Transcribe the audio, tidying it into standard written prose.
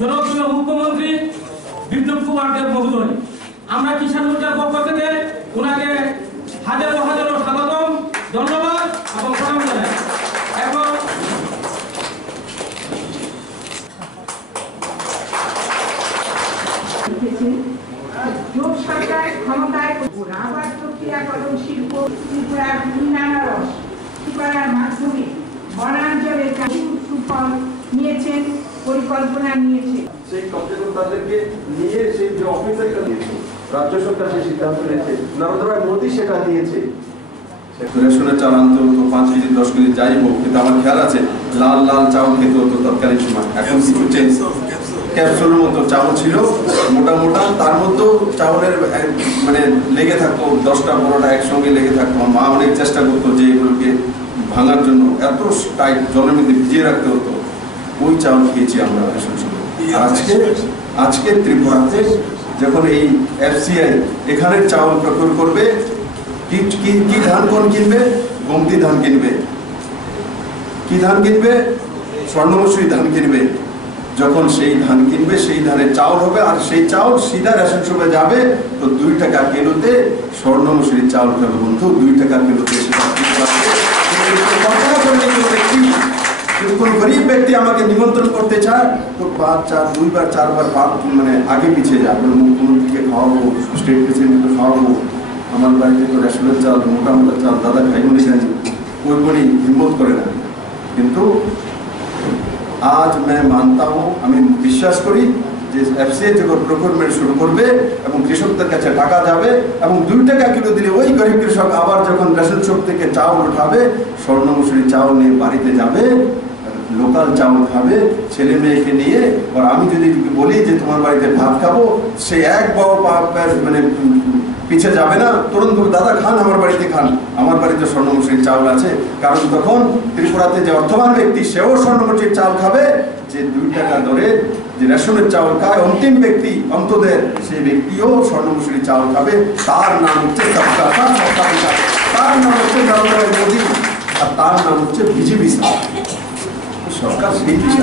জনপ্রিয় মুখ্যমন্ত্রী বিপ্লব কুমার দেব মহোদয়, আমরা কিষাণ মোর্চার পক্ষ থেকে ওনাকে হাজারো হাজারো স্বাগতম, ধন্যবাদ এবং প্রণাম জানাই। এবং যোগ সরকার ক্ষমতায় আবার প্রক্রিয়াকরণ শিল্প ত্রিপুরার উন্নয়ন করার মাধ্যমে বনাঞ্চলে সুফল নিয়েছেন, পরিকল্পনা নিয়েছে। সেই কমপ্লেন তাদেরকে নিয়ে সেই যে অফিসারটা দিয়েছে, রাজ্য সরকার সেই সিদ্ধান্ত নিয়েছে, নরেন্দ্র ভাই মোদী সেটা দিয়েছে। রেশনের চাল আনতে হতো 5 কেজি 10 কেজি যাই হোক, কিন্তু আমার খেয়াল আছে লাল লাল চাউল খেতে হতো তৎকালীন সময়। এখন কিছু চেঞ্জ, ক্যাপসুলের মতো চাউল ছিল মোটা মোটা, তার মধ্যেও চাউলের মানে লেগে থাকতো 10টা 12টা একসঙ্গে লেগে থাকতো। মা অনেক চেষ্টা করতো যে এগুলোকে ভাঙার জন্য, এত টাইট জলের মধ্যে ভিজিয়ে রাখতে হতো। ওই চাউল খেয়েছি আমরা রেশন সময়। আজকে ত্রিপুরাতে যখন এই FCI এখানের চাউল প্রক্রিয়া করবে, কি ধান কোন কিনবে? গোমতি ধান কিনবে। কি ধান কিনবে? স্বর্ণমসুরি ধান কিনবে। যখন সেই ধান কিনবে সেই ধানের চাউল হবে, আর সেই চাউল সিধা রেশন শপে যাবে। তো 2 টাকা কিলোতে স্বর্ণমসুরি চাউল খাবে বন্ধু, 2 টাকা কিলোতে। কোন গরিব ব্যক্তি আমাকে নিমন্ত্রণ করতে চায় তো 2বার 4বার মানে আগে পিছিয়ে যাবে। মুখ্যমন্ত্রীকে খাওয়াবো, স্টেট প্রেসিডেন্টকে খাওয়াবো, আমার বাড়িতে তো রেশনের চাল মোটা মোটা চাল দাদা খাই বলে জানি, ওই বলি হিম্মত করে না। কিন্তু আজ মানতা হুঁ, আমি বিশ্বাস করি যে FCI যখন প্রকিউরমেন্ট শুরু করবে এবং কৃষকদের কাছে টাকা যাবে এবং 2 টাকা কিলো দিলে ওই গরিব কৃষক আবার যখন রেশন শপ থেকে চাউল উঠাবে, স্বর্ণমসুরি চাউল নিয়ে বাড়িতে যাবে, লোকাল চাউল খাবে, ছেলে মেয়েকে নিয়ে। আর আমি যদি বলি যে তোমার বাড়িতে ভাত খাবো, সে এক বাবা মানে পিছিয়ে যাবে না, তুরন্ত দাদা খান, আমার বাড়িতে খান, আমার বাড়িতে স্বর্ণমসুরির চাউল আছে। কারণ তখন ত্রিপুরাতে যে অর্থবান ব্যক্তি সেও স্বর্ণমসুরির চাউল খাবে, যে 2 টাকা দরে যে রেশনের চাউল খায় অন্তিম ব্যক্তি অন্তদের, সেই ব্যক্তিও স্বর্ণমসুরির চাউল খাবে। তার নাম হচ্ছে সবকা সাথ সবকা বিকাশ, তার নাম হচ্ছে নরেন্দ্র মোদী, আর তার নাম হচ্ছে BJP সরকার। সেই